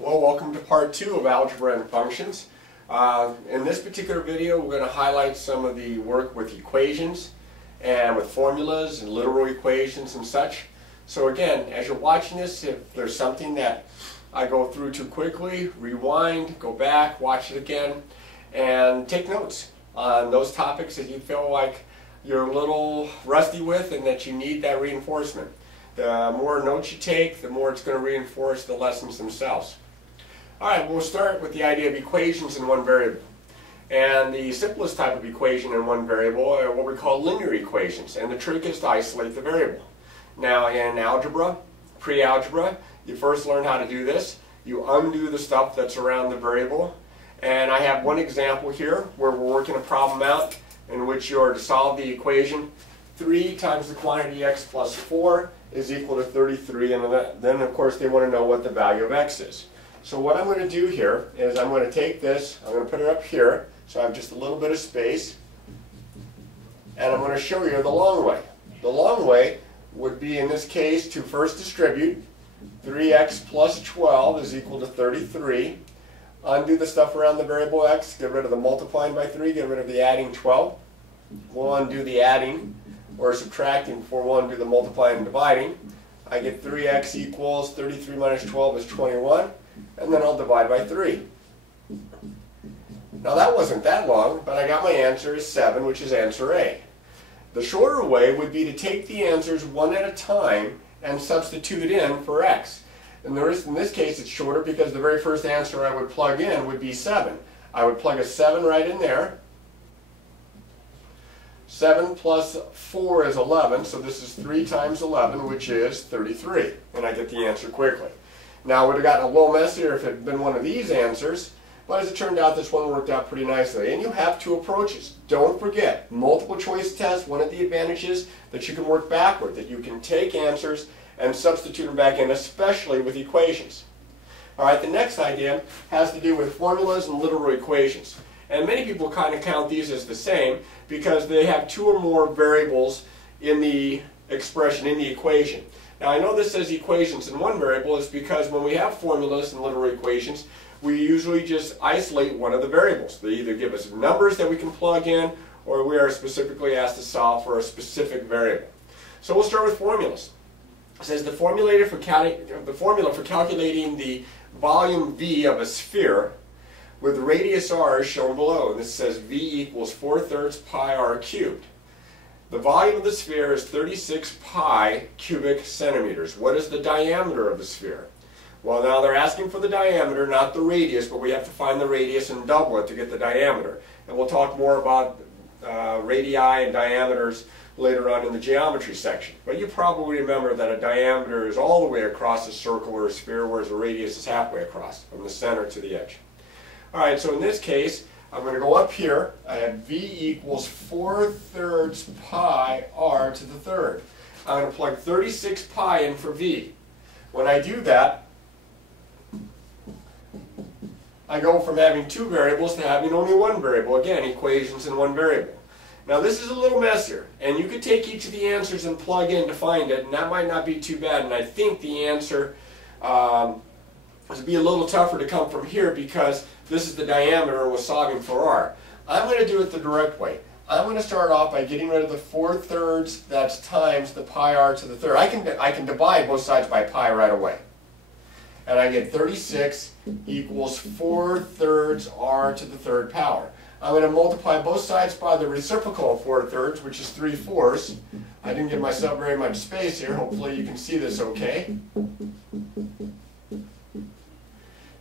Well, welcome to part 2 of Algebra and Functions. In this particular video, we're going to highlight some of the work with equations and with formulas and literal equations and such. So again, as you're watching this, if there's something that I go through too quickly, rewind, go back, watch it again, and take notes on those topics that you feel like you're a little rusty with and that you need that reinforcement. The more notes you take, the more it's going to reinforce the lessons themselves. Alright, we'll start with the idea of equations in one variable. And the simplest type of equation in one variable are what we call linear equations. And the trick is to isolate the variable. Now in algebra, pre-algebra, you first learn how to do this. You undo the stuff that's around the variable. And I have one example here where we're working a problem out in which you are to solve the equation 3 times the quantity x plus 4 is equal to 33. And then of course they want to know what the value of x is. So what I'm going to do here is I'm going to take this, I'm going to put it up here, so I have just a little bit of space, and I'm going to show you the long way. The long way would be, in this case, to first distribute 3x plus 12 is equal to 33. Undo the stuff around the variable x, get rid of the multiplying by 3, get rid of the adding 12. We'll undo the adding or subtracting before we'll undo the multiplying and dividing. I get 3x equals 33 minus 12 is 21. And then I'll divide by 3. Now that wasn't that long, but I got my answer as 7, which is answer A. The shorter way would be to take the answers one at a time and substitute it in for x. And in this case it's shorter because the very first answer I would plug in would be 7. I would plug a 7 right in there. 7 plus 4 is 11, so this is 3 times 11, which is 33. And I get the answer quickly. Now, it would have gotten a little messier if it had been one of these answers, but as it turned out, this one worked out pretty nicely. And you have two approaches. Don't forget, multiple choice test, one of the advantages that you can work backward, that you can take answers and substitute them back in, especially with equations. All right, the next idea has to do with formulas and literal equations. And many people kind of count these as the same because they have two or more variables in the expression, in the equation. Now I know this says equations in one variable is because when we have formulas and literal equations, we usually just isolate one of the variables. They either give us numbers that we can plug in, or we are specifically asked to solve for a specific variable. So we'll start with formulas. It says the formula for calculating the volume V of a sphere with radius r is shown below. And this says V equals 4/3 pi r cubed. The volume of the sphere is 36 pi cubic centimeters. What is the diameter of the sphere? Well, now they're asking for the diameter, not the radius, but we have to find the radius and double it to get the diameter. And we'll talk more about radii and diameters later on in the geometry section. But you probably remember that a diameter is all the way across a circle or a sphere, whereas a radius is halfway across, from the center to the edge. All right, so in this case, I'm going to go up here. I have V equals 4/3 pi r to the third. I'm going to plug 36 pi in for V. When I do that, I go from having two variables to having only one variable. Again, equations in one variable. Now this is a little messier, and you could take each of the answers and plug in to find it, and that might not be too bad. And I think the answer would be a little tougher to come from here because this is the diameter and we're solving for r. I'm going to do it the direct way. I'm going to start off by getting rid of the 4/3 that's times the pi r to the third. I can divide both sides by pi right away. And I get 36 equals 4/3 r to the third power. I'm going to multiply both sides by the reciprocal of 4/3, which is 3/4. I didn't give myself very much space here. Hopefully you can see this okay.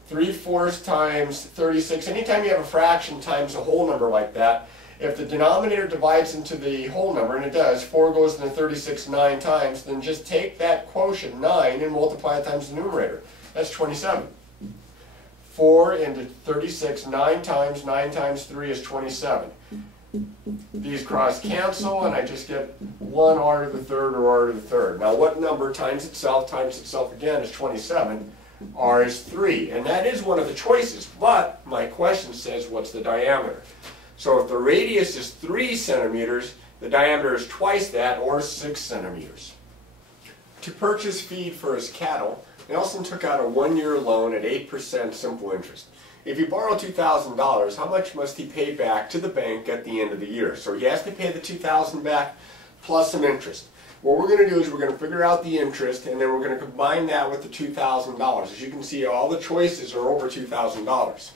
3/4 times 36. Anytime you have a fraction times a whole number like that, if the denominator divides into the whole number, and it does, 4 goes into 36 9 times, then just take that quotient, 9, and multiply it times the numerator. That's 27. 4 into 36, 9 times 3 is 27. These cross cancel, and I just get 1 r to the third or r to the third. Now what number times itself again is 27? R is 3, and that is one of the choices, but my question says what's the diameter? So if the radius is 3 centimeters, the diameter is twice that, or 6 centimeters. To purchase feed for his cattle, Nelson took out a 1-year loan at 8% simple interest. If you borrow $2,000, how much must he pay back to the bank at the end of the year? So he has to pay the $2,000 back plus some interest. What we're going to do is we're going to figure out the interest, and then we're going to combine that with the $2,000. As you can see, all the choices are over $2,000.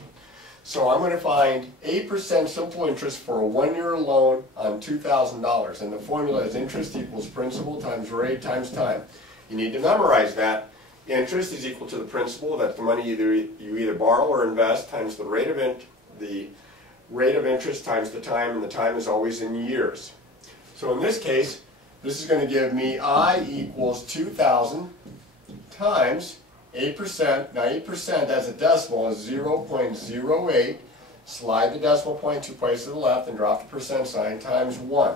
So I'm going to find 8% simple interest for a 1-year loan on $2,000. And the formula is interest equals principal times rate times time. You need to memorize that. Interest is equal to the principal, that's the money you either borrow or invest, times the rate of interest times the time, and the time is always in years. So in this case, this is going to give me I equals 2,000 times 8%. Now 8% as a decimal is 0.08. Slide the decimal point 2 places to the left and drop the percent sign times 1.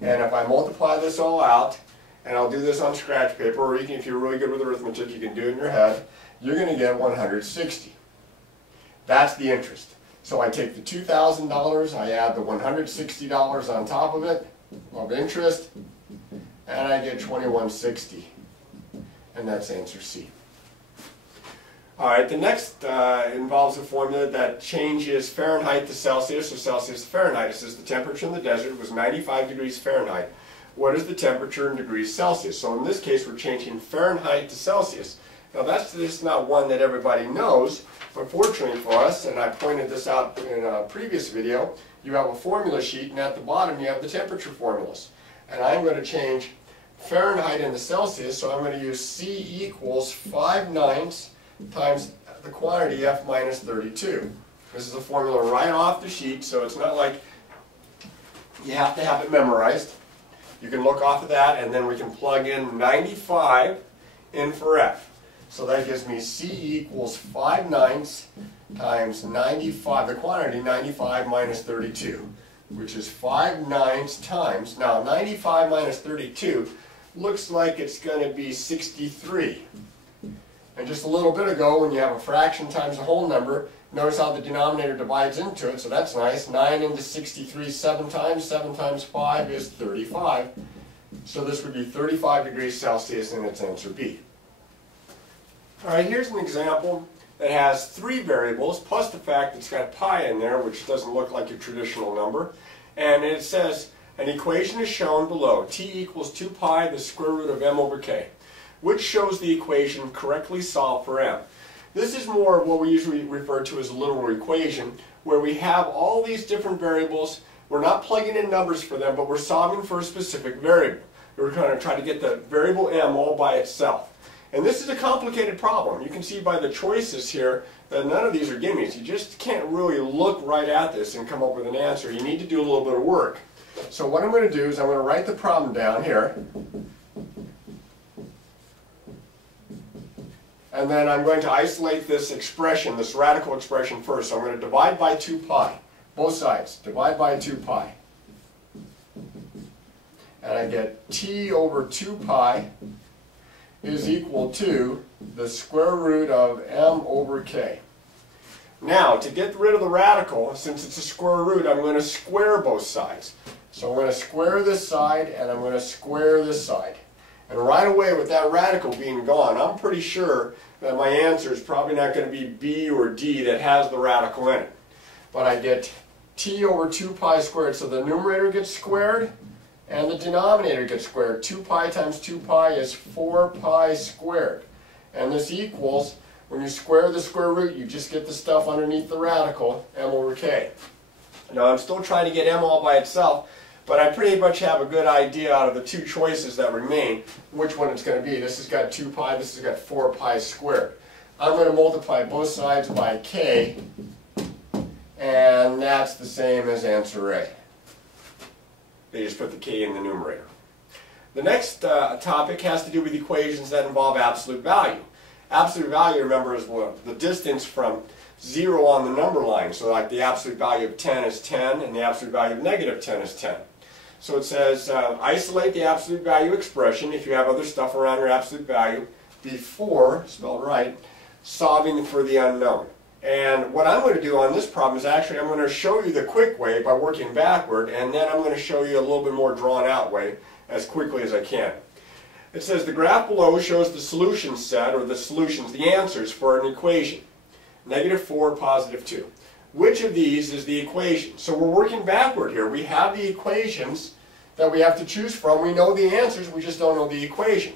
And if I multiply this all out, and I'll do this on scratch paper, or you can, if you're really good with arithmetic, you can do it in your head, you're going to get 160. That's the interest. So I take the $2,000, I add the $160 on top of it, of interest, and I get 2160. And that's answer C. Alright, the next involves a formula that changes Fahrenheit to Celsius, or Celsius to Fahrenheit. It says the temperature in the desert was 95 degrees Fahrenheit. What is the temperature in degrees Celsius? So in this case, we're changing Fahrenheit to Celsius. Now that's just not one that everybody knows, but fortunately for us, and I pointed this out in a previous video, you have a formula sheet, and at the bottom you have the temperature formulas. And I'm going to change Fahrenheit into Celsius, so I'm going to use C equals 5/9 times the quantity F minus 32. This is a formula right off the sheet, so it's not like you have to have it memorized. You can look off of that, and then we can plug in 95 in for F. So that gives me C equals 5/9 times 95, the quantity 95 minus 32, which is 5/9 times, now 95 minus 32 looks like it's going to be 63. And just a little bit ago, when you have a fraction times a whole number, notice how the denominator divides into it, so that's nice. 9 into 63 7 times 5 is 35. So this would be 35 degrees Celsius, and it's answer B. Alright, here's an example that has 3 variables, plus the fact it's got pi in there, which doesn't look like a traditional number. And it says, an equation is shown below, t equals 2 pi the square root of m over k, which shows the equation correctly solved for m. This is more of what we usually refer to as a literal equation, where we have all these different variables. We're not plugging in numbers for them, but we're solving for a specific variable. We're going to try to get the variable m all by itself. And this is a complicated problem. You can see by the choices here that none of these are gimmies. You just can't really look right at this and come up with an answer. You need to do a little bit of work. So what I'm going to do is I'm going to write the problem down here. And then I'm going to isolate this expression, this radical expression first. So I'm going to divide by 2 pi. Both sides. Divide by 2 pi. And I get t over 2 pi is equal to the square root of m over k. Now, to get rid of the radical, since it's a square root, I'm going to square both sides. So I'm going to square this side, and I'm going to square this side. And right away, with that radical being gone, I'm pretty sure that my answer is probably not going to be B or D that has the radical in it. But I get t over 2 pi squared, so the numerator gets squared, and the denominator gets squared. 2 pi times 2 pi is 4 pi squared. And this equals, when you square the square root, you just get the stuff underneath the radical, m over k. Now I'm still trying to get m all by itself, but I pretty much have a good idea out of the 2 choices that remain which one it's going to be. This has got 2 pi, this has got 4 pi squared. I'm going to multiply both sides by k, and that's the same as answer A. They just put the k in the numerator. The next topic has to do with equations that involve absolute value. Absolute value, remember, is the distance from 0 on the number line. So like the absolute value of 10 is 10, and the absolute value of negative 10 is 10. So it says isolate the absolute value expression if you have other stuff around your absolute value before, spelled right, solving for the unknown. And what I'm going to do on this problem is actually I'm going to show you the quick way by working backward, and then I'm going to show you a little bit more drawn out way as quickly as I can. It says the graph below shows the solution set, or the solutions, the answers for an equation. -4, +2. Which of these is the equation? So we're working backward here. We have the equations that we have to choose from. We know the answers, we just don't know the equation.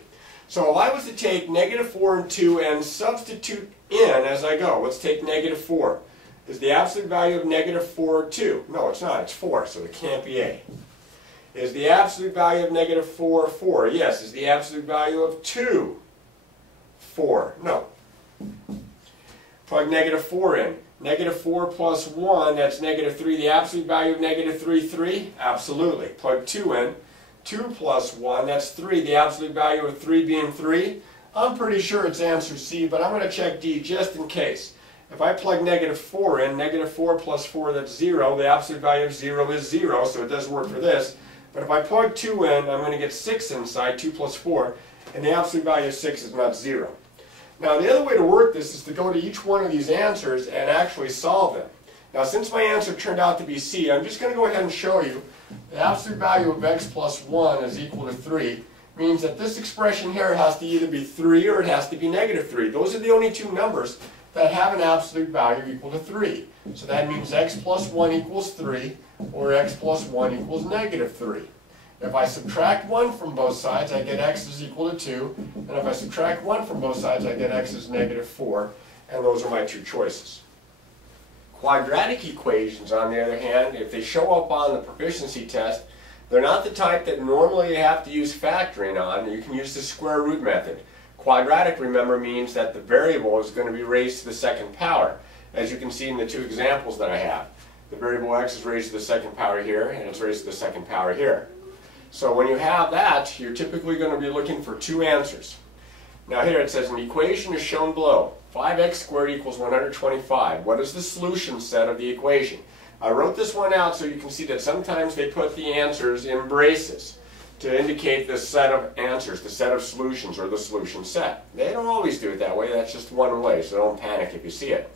So if I was to take -4 and 2 and substitute in as I go, let's take -4. Is the absolute value of -4 2? No, it's not. It's 4, so it can't be A. Is the absolute value of -4 4? Yes. Is the absolute value of 2 4? No. Plug -4 in. -4 plus 1, that's -3. The absolute value of -3 3? Absolutely. Plug 2 in. 2 plus 1, that's 3. The absolute value of 3 being 3? I'm pretty sure it's answer C, but I'm going to check D just in case. If I plug -4 in, -4 plus 4, that's 0. The absolute value of 0 is 0, so it doesn't work for this. But if I plug 2 in, I'm going to get 6 inside, 2 plus 4, and the absolute value of 6 is not 0. Now the other way to work this is to go to each one of these answers and actually solve them. Now since my answer turned out to be C, I'm just going to go ahead and show you the absolute value of x plus 1 is equal to 3. Means that this expression here has to either be 3 or it has to be -3. Those are the only two numbers that have an absolute value equal to 3. So that means x plus 1 equals 3, or x plus 1 equals -3. If I subtract 1 from both sides, I get x is equal to 2. And if I subtract 1 from both sides, I get x is -4. And those are my two choices. Quadratic equations, on the other hand, if they show up on the proficiency test, they're not the type that normally you have to use factoring on. You can use the square root method. Quadratic, remember, means that the variable is going to be raised to the second power, as you can see in the two examples that I have. The variable x is raised to the second power here, and it's raised to the second power here. So when you have that, you're typically going to be looking for two answers. Now here it says an equation is shown below. 5x squared equals 125. What is the solution set of the equation? I wrote this one out so you can see that sometimes they put the answers in braces to indicate the set of answers, the set of solutions, or the solution set. They don't always do it that way. That's just one way, so don't panic if you see it.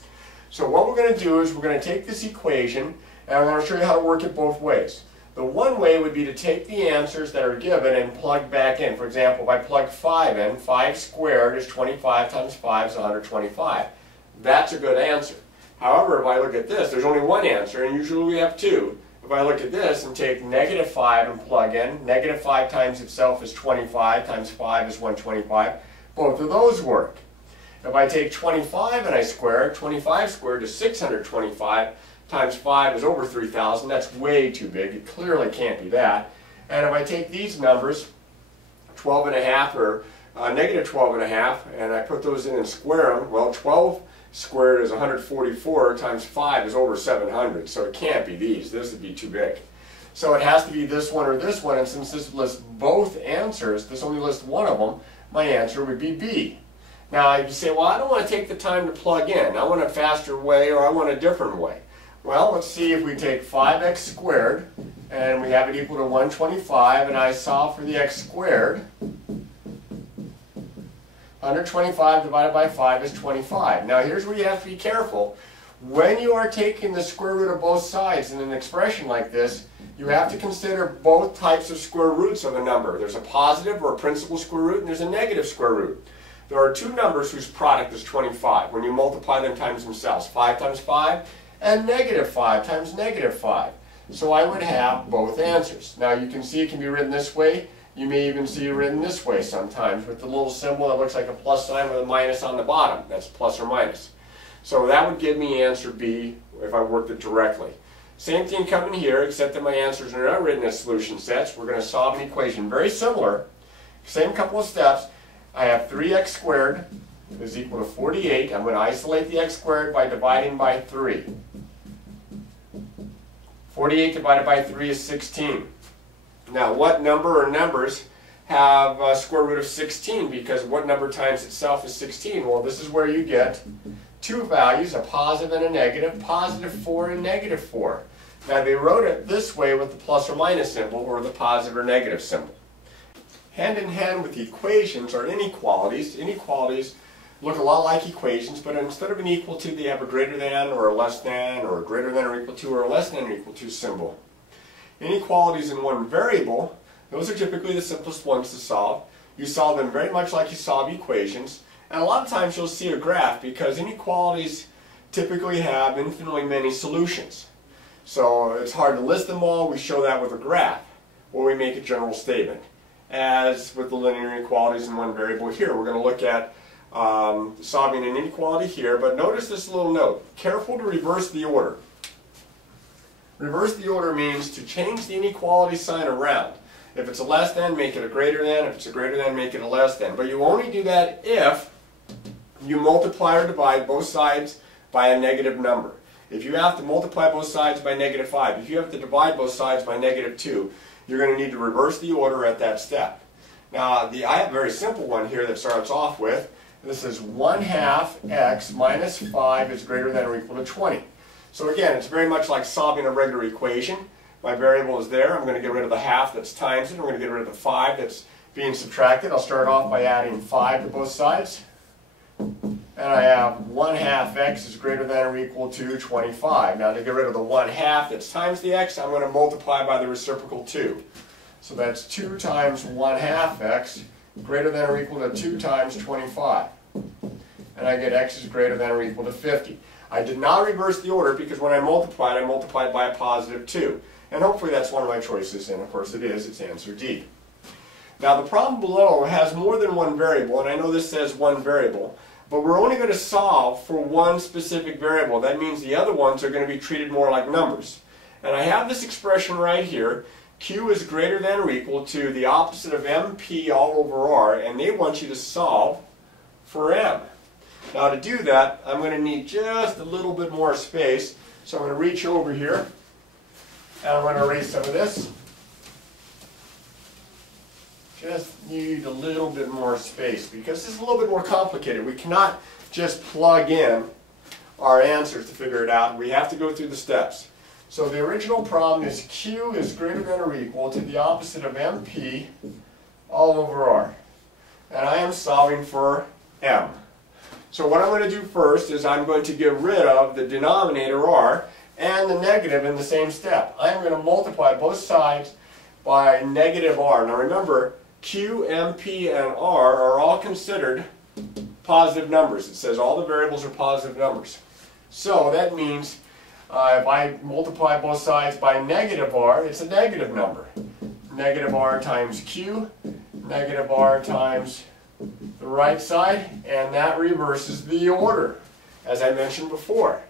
So what we're going to do is we're going to take this equation and I'm going to show you how to work it both ways. The one way would be to take the answers that are given and plug back in. For example, if I plug 5 in, 5 squared is 25 times 5 is 125. That's a good answer. However, if I look at this, there's only one answer, and usually we have two. If I look at this and take -5 and plug in, -5 times itself is 25 times 5 is 125. Both of those work. If I take 25 and I square it, 25 squared is 625. Times 5 is over 3,000. That's way too big. It clearly can't be that. And if I take these numbers, 12.5 or -12.5, and I put those in and square them, well, 12 squared is 144 times 5 is over 700. So it can't be these. This would be too big. So it has to be this one or this one. And since this lists both answers, this only lists one of them, my answer would be B. Now you say, well, I don't want to take the time to plug in. I want a faster way or I want a different way. Well, let's see if we take 5x squared and we have it equal to 125 and I solve for the x squared. 125 divided by 5 is 25. Now here's where you have to be careful. When you are taking the square root of both sides in an expression like this, you have to consider both types of square roots of a number. There's a positive or a principal square root and there's a negative square root. There are two numbers whose product is 25 when you multiply them times themselves. 5 times 5 and -5 times -5. So I would have both answers. Now you can see it can be written this way. You may even see it written this way sometimes with the little symbol that looks like a plus sign with a minus on the bottom. That's plus or minus. So that would give me answer B if I worked it directly. Same thing coming here, except that my answers are not written as solution sets. We're going to solve an equation very similar. Same couple of steps. I have 3x squared is equal to 48. I'm going to isolate the x squared by dividing by 3. 48 divided by 3 is 16. Now what number or numbers have a square root of 16? Because what number times itself is 16? Well, this is where you get two values, a positive and a negative, +4 and -4. Now they wrote it this way with the plus or minus symbol or the positive or negative symbol. Hand in hand with the equations are inequalities. Inequalities look a lot like equations, but instead of an equal to, they have a greater than or a less than or a greater than or equal to or a less than or equal to symbol. Inequalities in one variable, those are typically the simplest ones to solve. You solve them very much like you solve equations. And a lot of times you'll see a graph because inequalities typically have infinitely many solutions. So it's hard to list them all. We show that with a graph, where we make a general statement. As with the linear inequalities in one variable here, we're going to look at solving an inequality here, but notice this little note. Careful to reverse the order. Reverse the order means to change the inequality sign around. If it's a less than, make it a greater than. If it's a greater than, make it a less than. But you only do that if you multiply or divide both sides by a negative number. If you have to multiply both sides by -5, if you have to divide both sides by -2, you're going to need to reverse the order at that step. Now, I have a very simple one here that starts off with, this is 1/2 x minus 5 is greater than or equal to 20. So again, it's very much like solving a regular equation. My variable is there. I'm going to get rid of the half that's times it. I'm going to get rid of the 5 that's being subtracted. I'll start off by adding 5 to both sides. And I have 1/2 x is greater than or equal to 25. Now to get rid of the 1/2 that's times the x, I'm going to multiply by the reciprocal 2. So that's 2 times 1/2 x greater than or equal to 2 times 25. And I get x is greater than or equal to 50. I did not reverse the order because when I multiplied by a positive 2. And hopefully that's one of my choices, and of course it is. It's answer D. Now the problem below has more than one variable, and I know this says one variable, but we're only going to solve for one specific variable. That means the other ones are going to be treated more like numbers. And I have this expression right here. Q is greater than or equal to the opposite of MP all over R, and they want you to solve for M. Now to do that, I'm going to need just a little bit more space. So I'm going to reach over here, and I'm going to erase some of this. Just need a little bit more space because this is a little bit more complicated. We cannot just plug in our answers to figure it out. We have to go through the steps. So the original problem is Q is greater than or equal to the opposite of MP all over R. And I am solving for M. So what I'm going to do first is I'm going to get rid of the denominator R and the negative in the same step. I'm going to multiply both sides by -R. Now remember, Q, MP, and R are all considered positive numbers. It says all the variables are positive numbers. So that means if I multiply both sides by -R, it's a negative number. -R times Q, -R times the right side, and that reverses the order, as I mentioned before.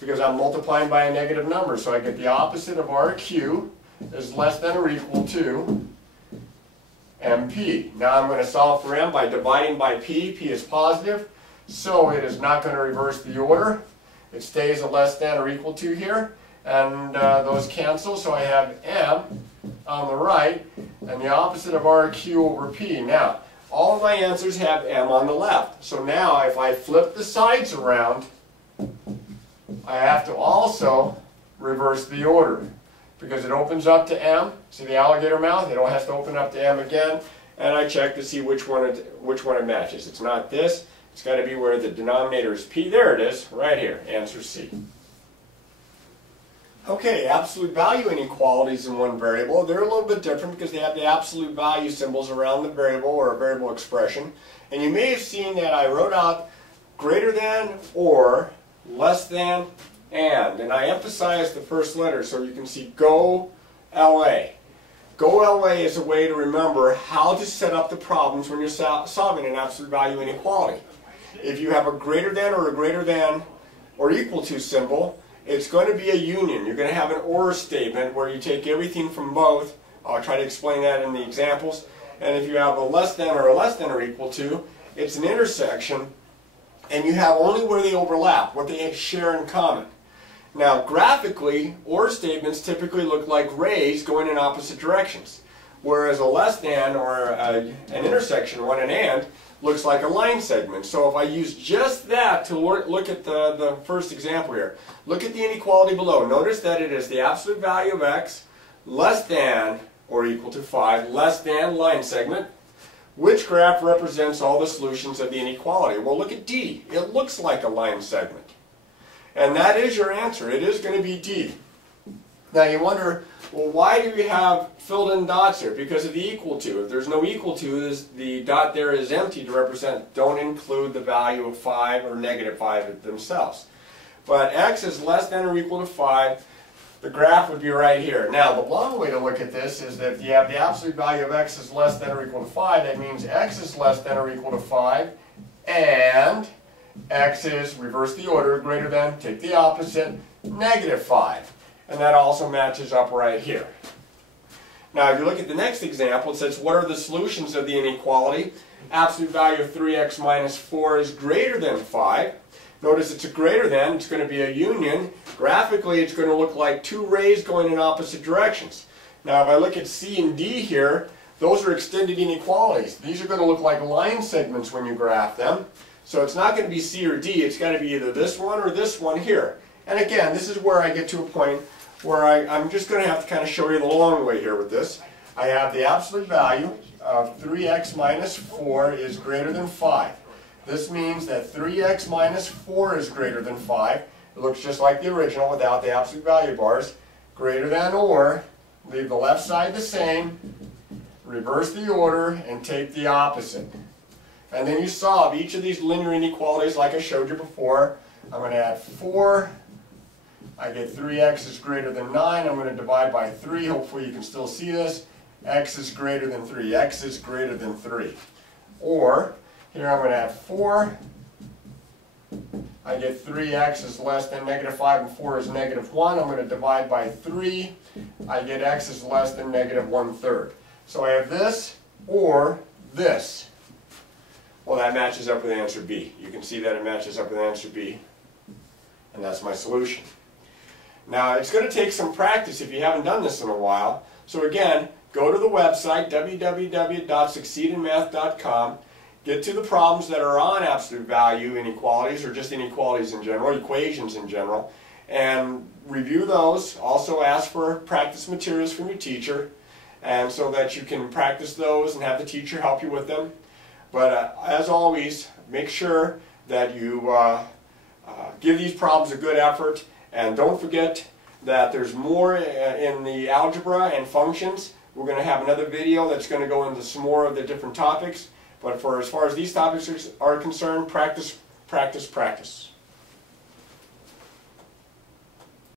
Because I'm multiplying by a negative number, so I get the opposite of RQ is less than or equal to MP. Now I'm going to solve for M by dividing by P. P is positive, so it is not going to reverse the order. It stays a less than or equal to here, and those cancel, so I have M on the right, and the opposite of RQ over P. Now, all of my answers have M on the left, so now if I flip the sides around, I have to also reverse the order, because it opens up to M. See the alligator mouth? It has to open up to M again, and I check to see which one it matches. It's not this. It's got to be where the denominator is P. There it is, right here. Answer C. Okay, absolute value inequalities in one variable. They're a little bit different because they have the absolute value symbols around the variable or a variable expression. And you may have seen that I wrote out greater than or less than and I emphasize the first letter so you can see go LA. Go LA is a way to remember how to set up the problems when you're solving an absolute value inequality. If you have a greater than or equal to symbol, it's going to be a union. You're going to have an or statement where you take everything from both. I'll try to explain that in the examples. And if you have a less than or equal to, it's an intersection, and you have only where they overlap, what they share in common. Now, graphically, or statements typically look like rays going in opposite directions, whereas a less than or an intersection one, an and, looks like a line segment. So if I use just that to look at the first example here, look at the inequality below. Notice that it is the absolute value of x less than or equal to 5, less than line segment. Which graph represents all the solutions of the inequality? Well, look at D. It looks like a line segment. And that is your answer. It is going to be D. Now you wonder, Well, why do we have filled in dots here? Because of the equal to. If there's no equal to, the dot there is empty to represent, don't include the value of 5 or negative 5 themselves. But x is less than or equal to 5, the graph would be right here. Now, the long way to look at this is that if you have the absolute value of x is less than or equal to 5, that means x is less than or equal to 5, and x is, reverse the order, greater than, take the opposite, negative 5. And that also matches up right here. Now, if you look at the next example, it says, what are the solutions of the inequality? Absolute value of 3x minus 4 is greater than 5. Notice it's a greater than, it's going to be a union. Graphically, it's going to look like two rays going in opposite directions. Now, if I look at C and D here, those are extended inequalities. These are going to look like line segments when you graph them. So it's not going to be C or D, it's got to be either this one or this one here. And again, this is where I get to a point where I'm just going to have to kind of show you the long way here with this. I have the absolute value of 3x minus 4 is greater than 5. This means that 3x minus 4 is greater than 5. It looks just like the original without the absolute value bars. Greater than or, leave the left side the same, reverse the order, and take the opposite. And then you solve each of these linear inequalities like I showed you before. I'm going to add 4. I get 3x is greater than 9. I'm going to divide by 3. Hopefully you can still see this. X is greater than 3. X is greater than 3. Or, here I'm going to add 4. I get 3x is less than negative 5 and 4 is negative 1. I'm going to divide by 3. I get x is less than negative 1/3. So I have this or this. Well, that matches up with answer B. You can see that it matches up with answer B. And that's my solution. Now, it's going to take some practice if you haven't done this in a while. So again, go to the website, www.succeedinmath.com. Get to the problems that are on absolute value inequalities, or just inequalities in general, equations in general, and review those. Also ask for practice materials from your teacher, and so that you can practice those and have the teacher help you with them. But as always, make sure that you give these problems a good effort, and don't forget that there's more in the algebra and functions. We're going to have another video that's going to go into some more of the different topics. But as far as these topics are concerned, practice, practice, practice.